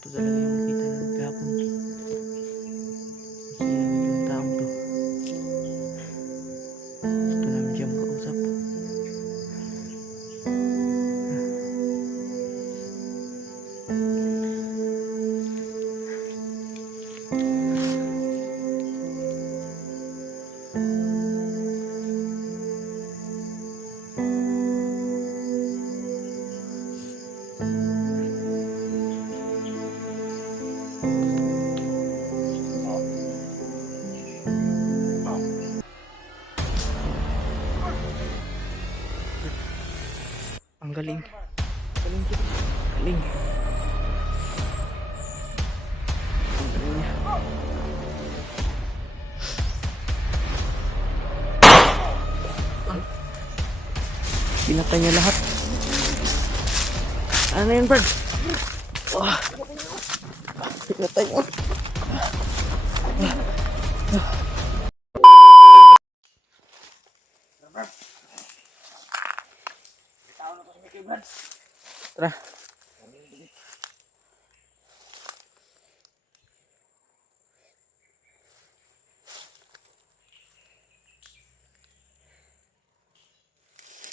Ito talaga yung nakita namin kahapon. Sino yung taong to? Gusto namin siya makausap. Ang galing. Galing. Galing. Ang galing niya. Pinatay niya lahat. Ano yun, Brad? Oh. Pinatay niya. Tara.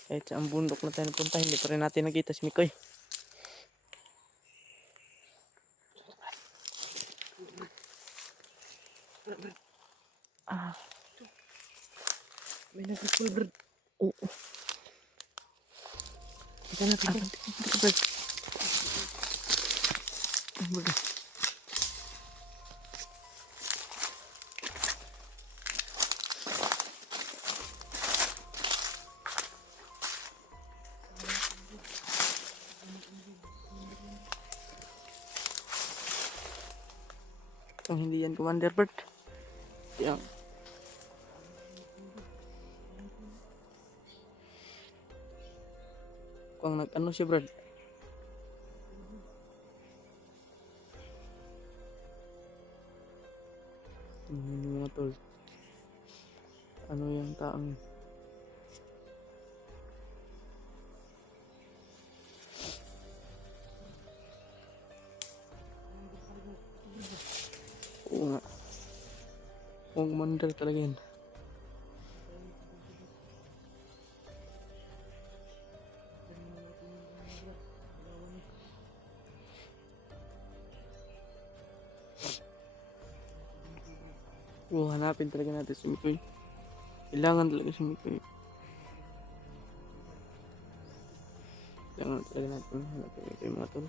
Kahit sa ang bundok na tayo napunta, hindi pa rin natin nakita si Mikoy. Ah. May nag-recall, Brad. Oo. Ika na, Brad. Ika, Brad. Kung hindi yan Commander Bert, yan. Kung nag-ano si Brad. Ano mga tol? Ano yung taong yun? Oo nga. Kung Commander talaga yan. Oo, hanapin talaga natin si Mikoy. Kailangan talaga si Mikoy. Kailangan talaga natin hanapin si Mikoy, mga tol.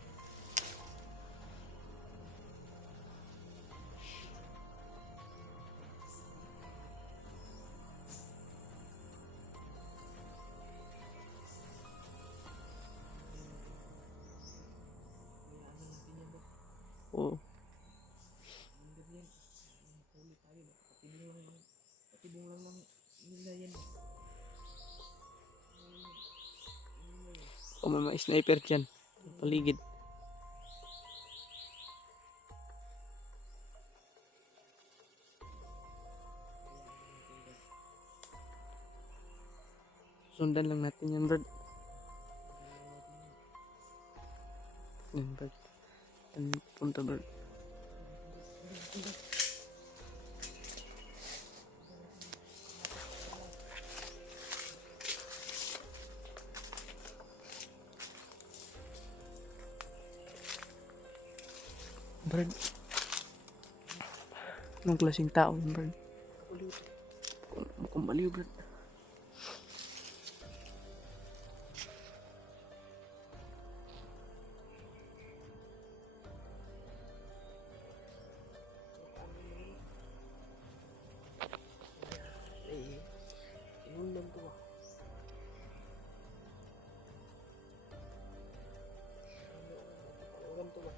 Oo. O may mga sniper dyan. Paligid. Sundan lang natin yan, Brad. Yan, Brad. Yan, punta, Brad. Brad. Anong klaseng tao yun, Brad? Mukhang baliw, Brad. Inundan to ba? Inundan to ba?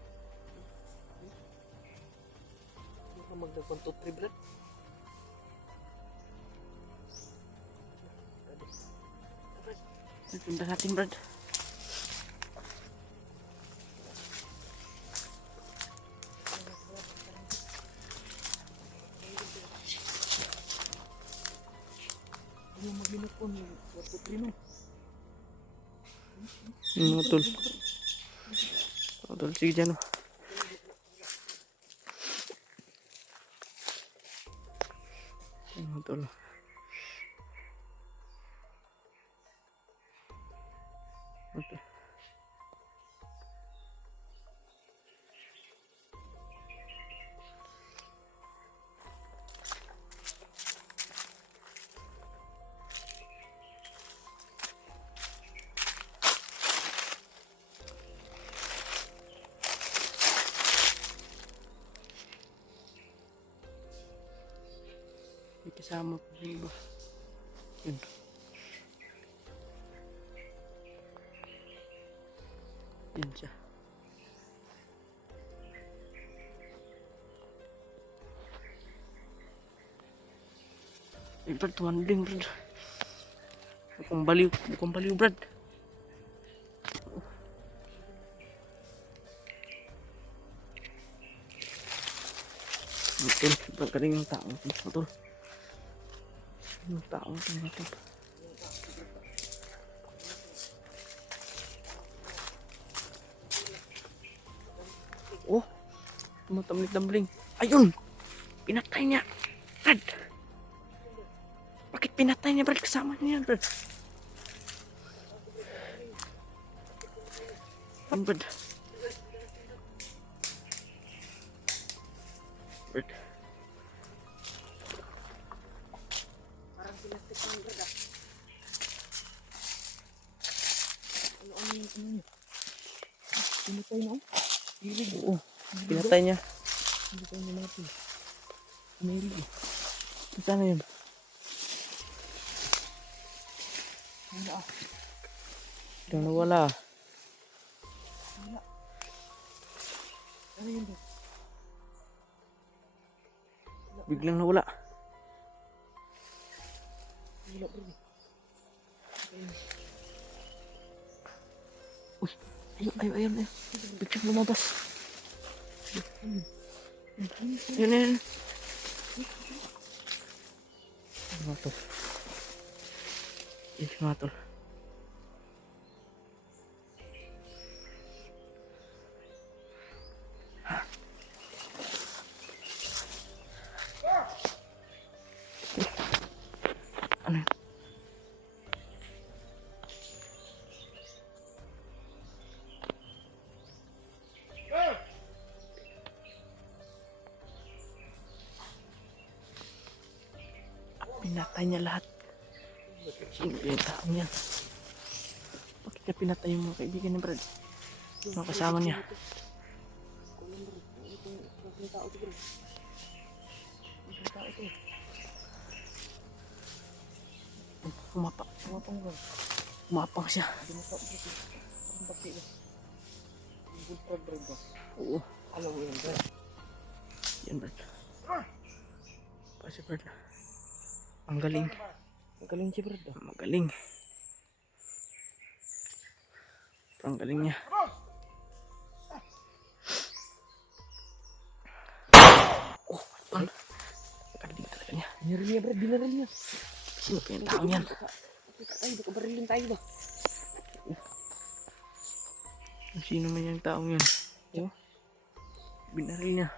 Hindi ka magdag-1, 2, 3, Brad? Punta natin, Brad. Yung mag-inot po ni Waputrino. Yung mga tol. Mga tol, sige dyan o. tol. Ito. May kasama po yung iba. Yun. Yun siya. Eh, Brad, tumanding, Brad. Mukhang baliw, Brad. Betul, pagkaling yung tao. Betul. Yung tao natin. Oh, tumatamlik-tambling. Ayun! Pinatay niya. Brad! Bakit pinatay niya, Brad? Kasama niya yan, Brad. Ano, Brad? Brad. Parang pinastik ng Brad ah. Ano yun? Pinatay na oh. Hilig. Oo, pinatay niya. Pinatay na natin. Hilig eh. Sana yun? Wala ah. Biglang nawala. Wala. Ano yun Brad? Biglang nawala. Wala Brad eh. Uy, ayun. Biglang lumabas. Ayun. Ano to? Yes, mga tol. Ano yun? Pinatay niya lahat. Sino yung tao niya? Bakit niya pinatay yung mga kaibigan ni Brad? Mga kasama niya. Itong tao ito Brad. Itong tao ito. Umapang Brad. Umapang siya. Dumapang Brad. Parang bakti ba? Yung bulpad Brad ba? Oo. Alam mo yun Brad. Yan, Brad. Pasi, Brad. Ang galing. Magaling si Brad ah. Magaling. Ang galing niya. Oh, ang galing talaga niya. Binaril niya Brad, binaril niya. Sino pa yung tao niyan? Ay, baka barilin tayo ba? Sino man yung tao yan? Oh, binaril niya.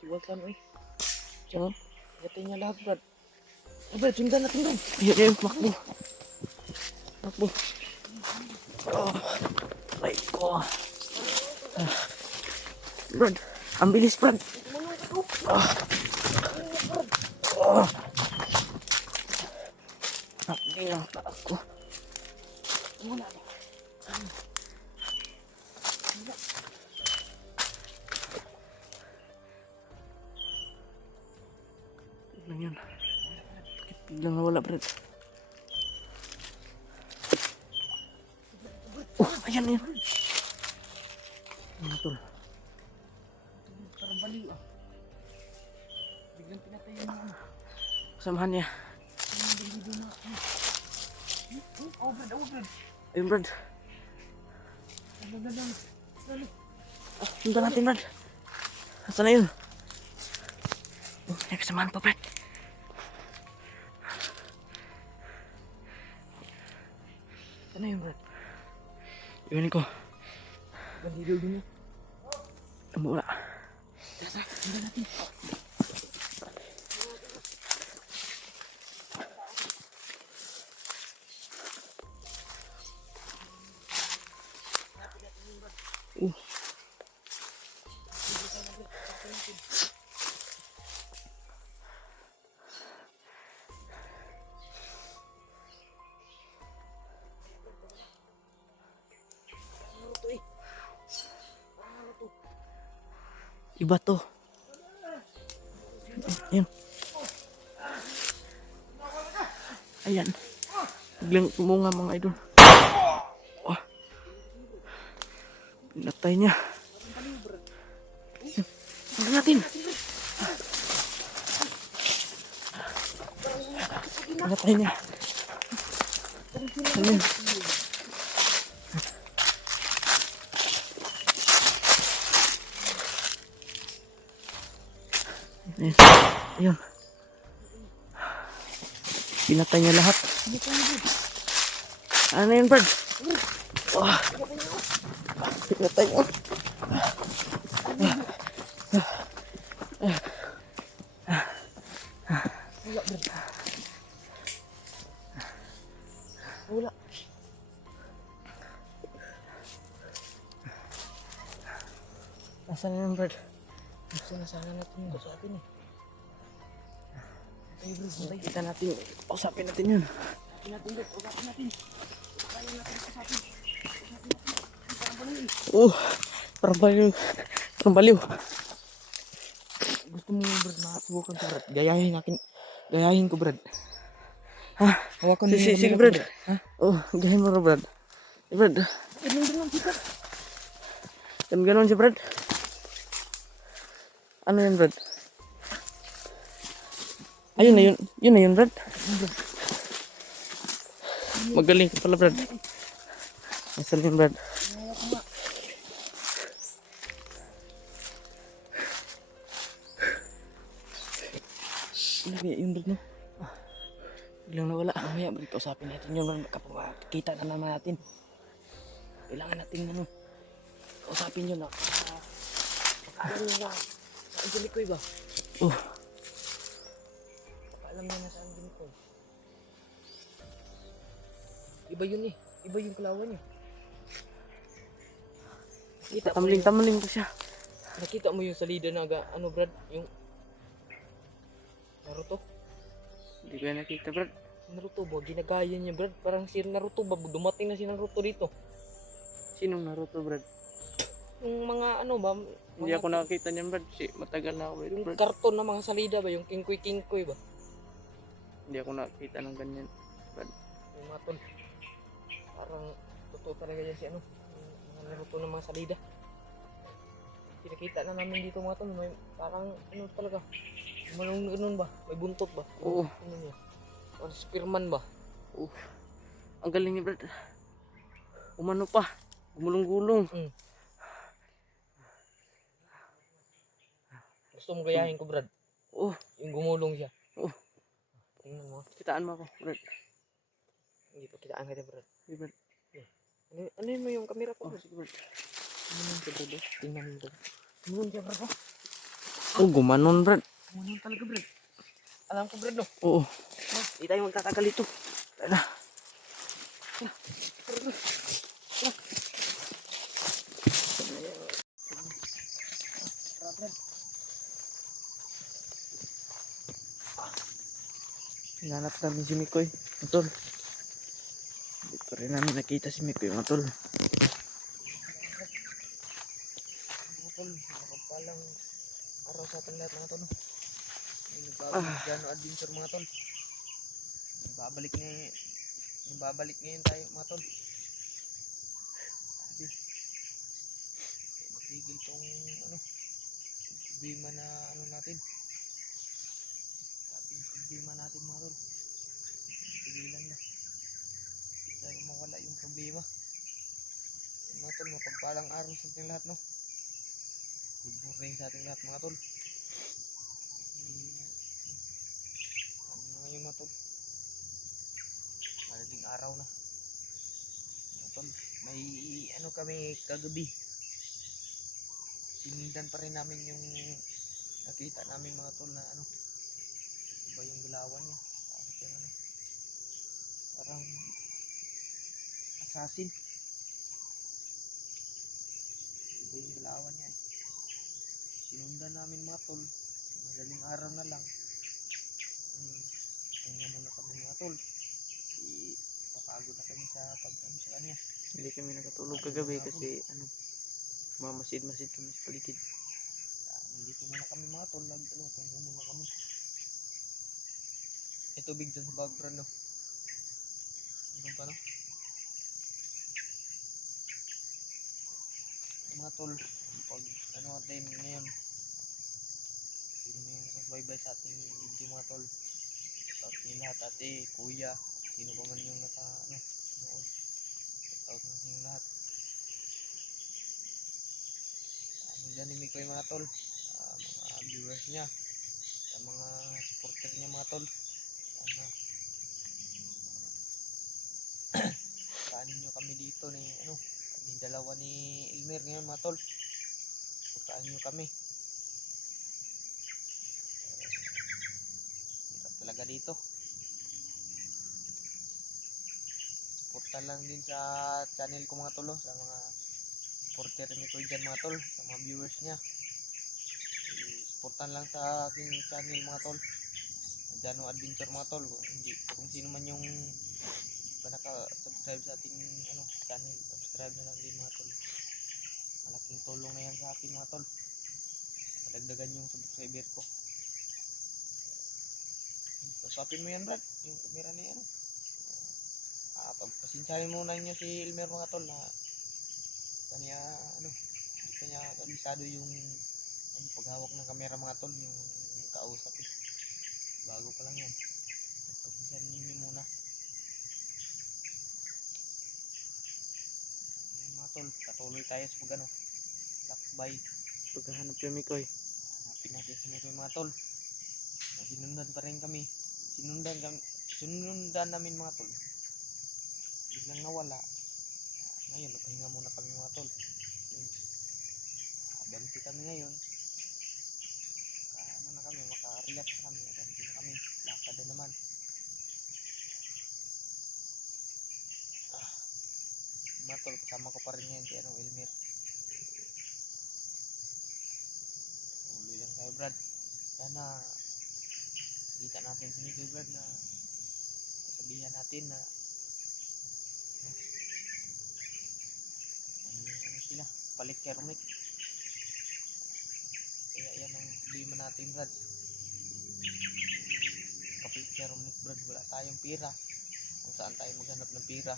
Tiwasan eh. Diyan, gatay niya lahat Brad. Oh Brad, sundan natin Brad. Ayun, makbo. Makbo. Oh, ay ko. Brad, ang bilis, Brad. Hindi lang taas ko. Wala. Lang yun. Bakit biglang nawala, Brad? Oh, ayan. Ano tol? Parang baliw ah. Biglang pinatay yung mga. Kasamahan niya. Oh Brad, oh Brad. Ayun, Brad. Ano. Sundan natin, Brad. Asa na yun? Oh, may kasamahan pa, Brad. Ano yun Brad? Iwanin ko. Baliw din yun. Wala. Tara, sundan natin. Iba to. Ayan. Ayan. Biglang tumunga mga idol. Oh. Pinatay niya. Tingnan natin. Pinatay niya. Ayan. Ayan. Ayan. Pinatay niya lahat. Ano yun, Brad? Oh. Pinatay niya. Wala. Nasaan na yun, Brad? Gusto na sana natin yung usapin eh. Tayo bro, bantay. Kita natin. Usapin natin yun. Usapin natin bro, usapin natin. Kaya natin usapin. Parang baliw. Parang baliw. Gusto mo Brad, makasubukan ko Brad. Gayahin ko Brad. Ha? Hawakan mo yung Sige, camera ko, Brad. Ha? Oh, gahin mo na, Brad. Brad. Ganun kita. Ganon si Brad. Ano yun, Brad? Ayun na yun. Yun na yun, Brad. Magaling ka pala, Brad. Nasaan yun, Brad? Ano kaya yung Brad no? Biglang nawala. Mamaya Brad, kausapin natin yun Brad. Kita na naman natin. Kailangan natin ano. Kausapin yun na. Ano na. Sa Angelicoy ba? Oh, Alam niya na sa Angelicoy. Iba yun eh. Iba yung kalawan niya. tamling-tamling ko siya. Nakita mo yung salida na ano Brad? Yung Naruto? Hindi ko yan nakita, Brad. Naruto ba? Ginagaya niya Brad. Parang si Naruto ba? Dumating na si Naruto dito. Sinong Naruto, Brad? Yung mga ano ba? Hindi ako nakakita niyan, Brad. Matagal na ako, Yung Brad. karton na mga salida ba? Yung kingkoy-kingkoy ba? Hindi ako nakakita ng ganyan, Brad. Yung mga tol. Parang totoo talaga yan si ano. Yung mga Naruto ng mga salida. Pinakita na namin dito mga tol. May parang ano talaga. Malong ganun ba? May buntot ba? Oo. Ano niya? Parang Spearman ba? Ang galing ni Brad. Umano pa. Gumulong-gulong. Gusto mo gayahin ko Brad? Oh, Yung gumulong siya. oh. Tingnan mo. Kitaan mo ako, Brad. Hindi pa kitaan kita Brad. Sige, Brad. Ano yun mo yung camera ko? Oh, sige, Brad. Tingnan siya Brad. Tingnan mo Brad. Tingnan siya Brad. Oh, gumanon, Brad. Gumulong talaga Brad. Alam ko Brad no. Oo. Hindi tayo magtatagal ito. Tara. Hinanap namin si Mikoy, matol. Hindi pa rin namin nakita si Mikoy, matol. Mga tol, nakapagpalang araw sa ating lahat mga tol. May nagbabalik adventure mga tol. Nagbabalik ngayon tayo mga tol. Sabi, matigil tong ano, problema na ano natin. Sabi problema natin mga tol. Tigilan na. Hindi tayo mawala yung problema. Mga tol, mapagpalang araw sa ating lahat no. Good morning sa ating lahat mga tol. Ano na ngayon mga tol? Madaling araw na. Mga tol, may ano kami kagabi. Sinundan pa rin namin yung nakita namin mga tol na ano. Iba yung galawan niya. Bakit yung ano? Parang assassin. Iba yung galawan niya eh. Sinundan namin mga tol. Madaling araw na lang. Pahinga muna kami mga tol. Papagod na kami sa pag-ano sa kanya. Hindi kami nakatulog kagabi kasi ano, mamasid-masid kami sa paligid. Nandito muna kami mga tol. Pahinga muna kami. May tubig dyan sa background, no? Ano pa, no? Mga tol, pag ano natin ngayon, sino may nagbaybay sa ating video mga tol. Tapos yung lahat, ate, kuya, sino pa man yung naka, ano, noon. Tapos natin yung lahat. Ano dyan ni Mikoy mga tol, mga viewers niya, sa mga supporter niya mga tol. Sana, kanin nyo kami dito ni, ano, kami dalawa ni Elmer ngayon mga tol. Putaan nyo kami. Hirap talaga dito. Supportan lang din sa channel ko mga tol, sa mga supporter ni Kuya dyan mga tol, sa mga viewers niya. Supportan lang sa aking channel mga tol, Jano Adventure mga tol. Kung sino man yung naka-subscribe sa ating ano, channel, subscribe na lang din mga tol. Malaking tulong na yan sa akin mga tol. Madagdagan yung subscriber ko. Pasapin mo yan Brad, yung camera na yan. Pagpasensyahin muna niyo si Elmer mga tol na kanya ano, hindi kanya kabisado yung ano, paghawak ng camera mga tol, yung kausap eh. Bago pa lang yan. Pagpasensyahin niyo muna. Ayun mga tol, patuloy tayo sa pag ano, lakbay. Paghahanap kay Mikoy. Hanapin natin si Mikoy mga tol. Sinundan pa rin kami. Sinundan namin mga tol. Biglang nawala. Ngayon, napahinga muna kami mga tol. Abanti kami ngayon. Ano na kami, maka-relax na kami. Abanti na kami. Lakad na naman. Mga tol, kasama ko pa rin ngayon si anong Elmer. Uloy lang kayo Brad. Sana kita natin si Mikoy Brad na sabihan natin na may ano sila, palit kermik. Kaya yan ang problema natin Brad. Palit kermik Brad, wala tayong pira. Kung saan tayo maghanap ng pira.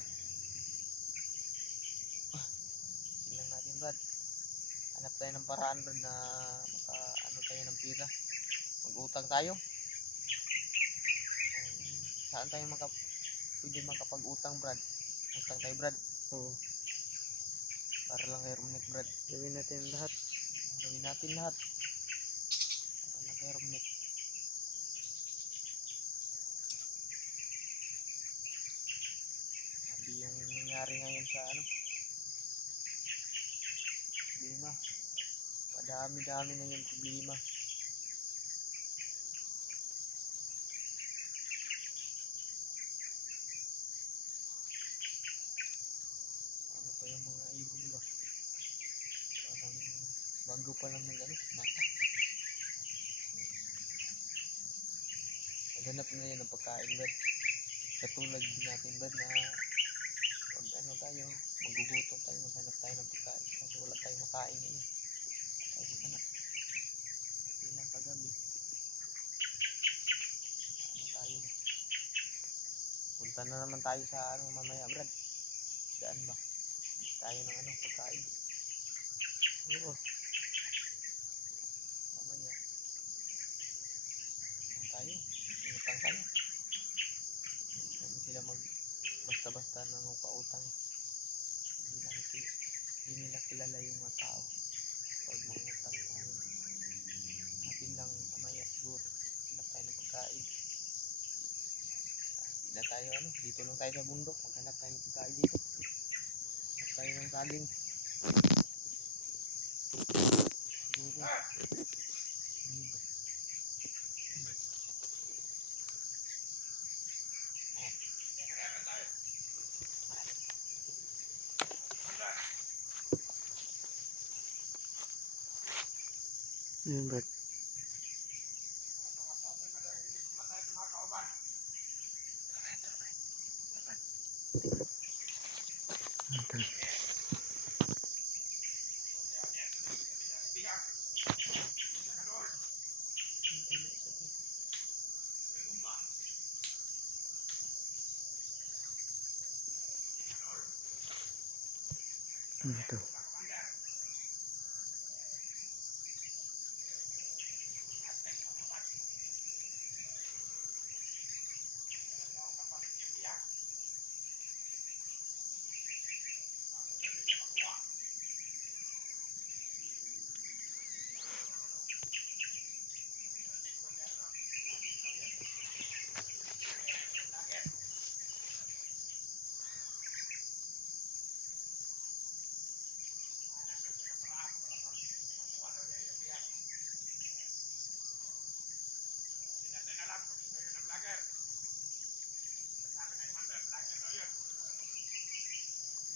Silang natin Brad. Hanap tayo ng paraan Brad na ano tayo ng pira. Mag-utang tayo. Saan tayo pwede makapag-utang Brad? Utang tayo Brad. Oo. Para lang kay Romnick Brad. Gawin natin lahat. Gawin natin lahat. Para lang kay Romnick. Sabi yung nangyari ngayon sa ano. Problema. Padami-dami na yung problema. Ano pa yung mga ibon ba? Parang bago pa lang ng ano, mata. Maghanap na yun ng pagkain Brad. Katulad natin Brad na pag ano tayo, magugutom tayo, maghanap tayo ng pagkain. Kasi wala tayong makain ngayon. Tayo hanap. Ilang kagabi. Ano tayo? Punta na naman tayo sa ano mamaya Brad. Daan ba? Tayo ng ano, pagkain. Oo. Mamaya. Ano tayo? Inutang tayo. Hindi sila basta-basta na magpautang. Hindi nila kilala yung mga tao. Pag mangutang tayo. Atin lang mamaya siguro. Hanap tayo ng pagkain. Hindi na tayo ano, dito lang tayo sa bundok. Maghanap tayo ng pagkain dito. Hanap tayo ng saging. Siguro. Yun Brad. Ano to?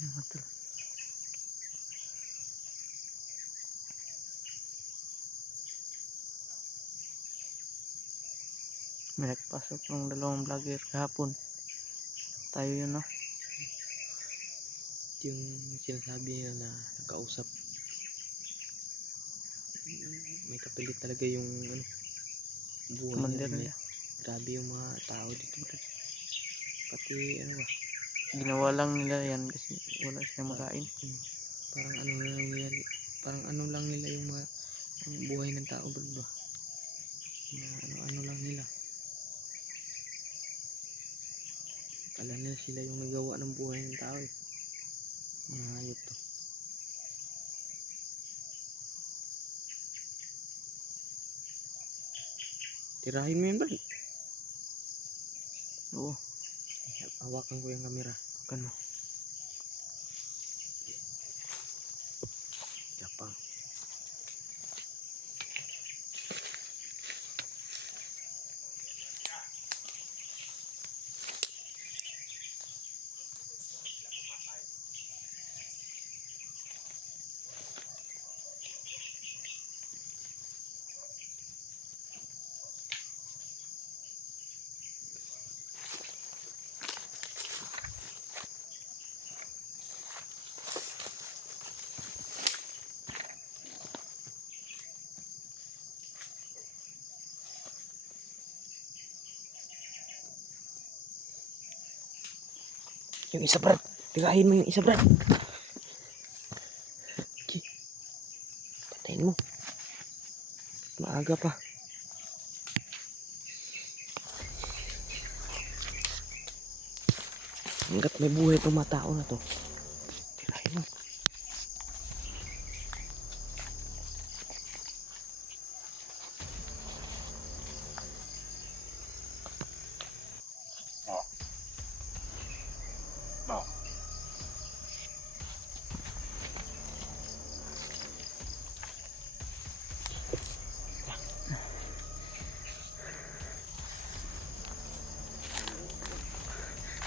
Ano to? May nagpasok ng dalawang vlogger kahapon. Tayo yun, no? Yung sinasabi nila na nagkausap. May kapilit talaga yung ano, buhay Commander nila. nila. Grabe yung mga tao dito, bro. Pati ano ba, Ginawa lang nila yan kasi wala silang makain. parang ano lang nila, parang ano lang nila yung mga ang buhay ng tao, bro, ba? Na ano lang nila. Kala nila sila yung nagawa ng buhay ng tao eh. Mga hayop to. Tirahin mo yun, bro. Oo, Hawakan ko yung camera. ano? Japang. Yung isa, Brad. Tirahin mo yung isa, Brad. Okay. Patayin mo. Maaga pa. Hanggat may buhay itong mga tao na to. Tirahin mo.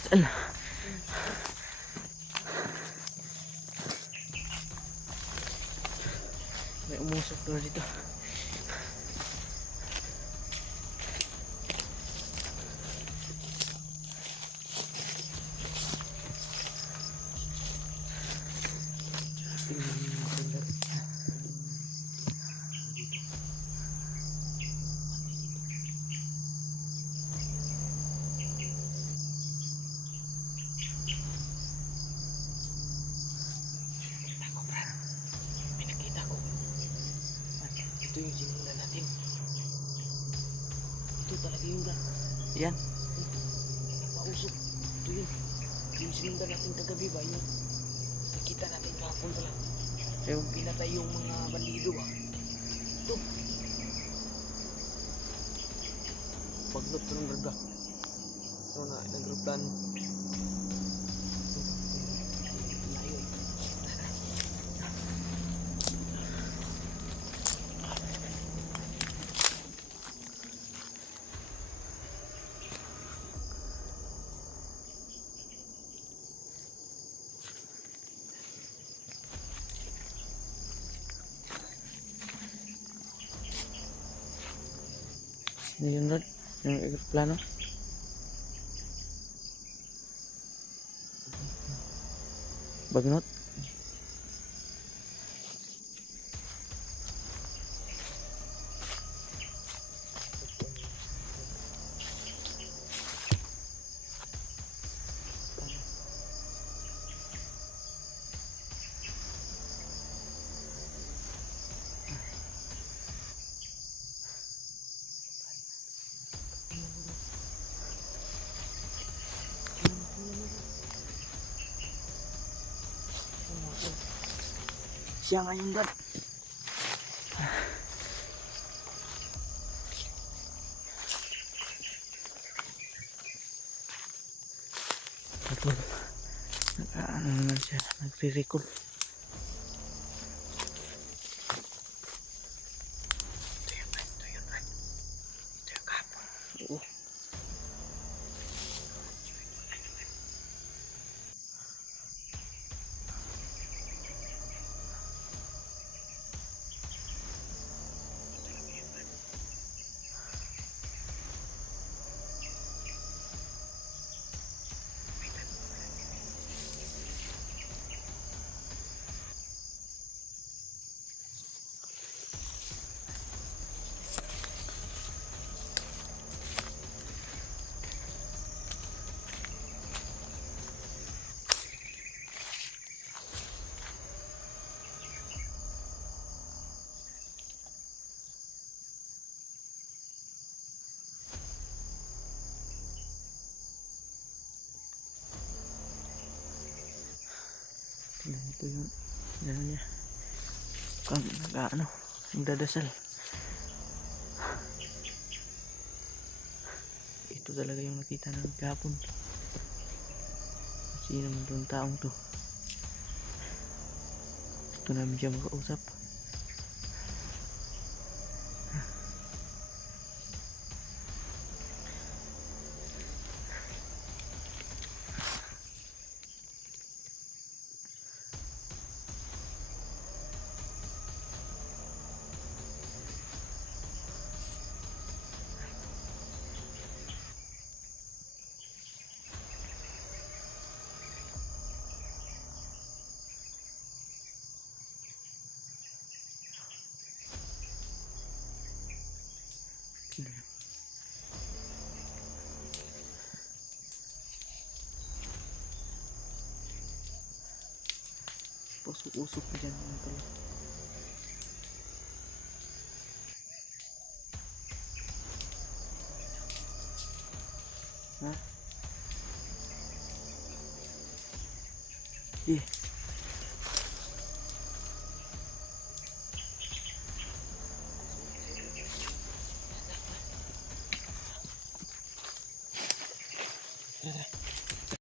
Saan? May umusok doon dito. May nakita ko. Ito yung sinulan natin. Ito talaga yung Brad. Yan. Nagpausok. Ito yun. Yung sinundan natin kagabi ba? Yung nakita natin kahapon pala. Yung Pinatay yung mga bandido ba? Ito. Paglot ko ng Brad ba? Ito na, nag-replano. Layo eh. Sino yun, Rod? Yung aeroplano? Bagnot? Siya ngayon, Brad. Tapos, nag-ano naman siya, nagre-recall. Ito yun, Brad. Ito yun, Brad. Ito yung kahapon. Oo. Ganito yun. Gano'n niya. Kung nag-ano, nagdadasal. Ito talaga yung nakita namin kahapon. Sino man itong taong to? Ito namin siya makausap. Usok-usok pa dyan mga tol. Ha? Eh.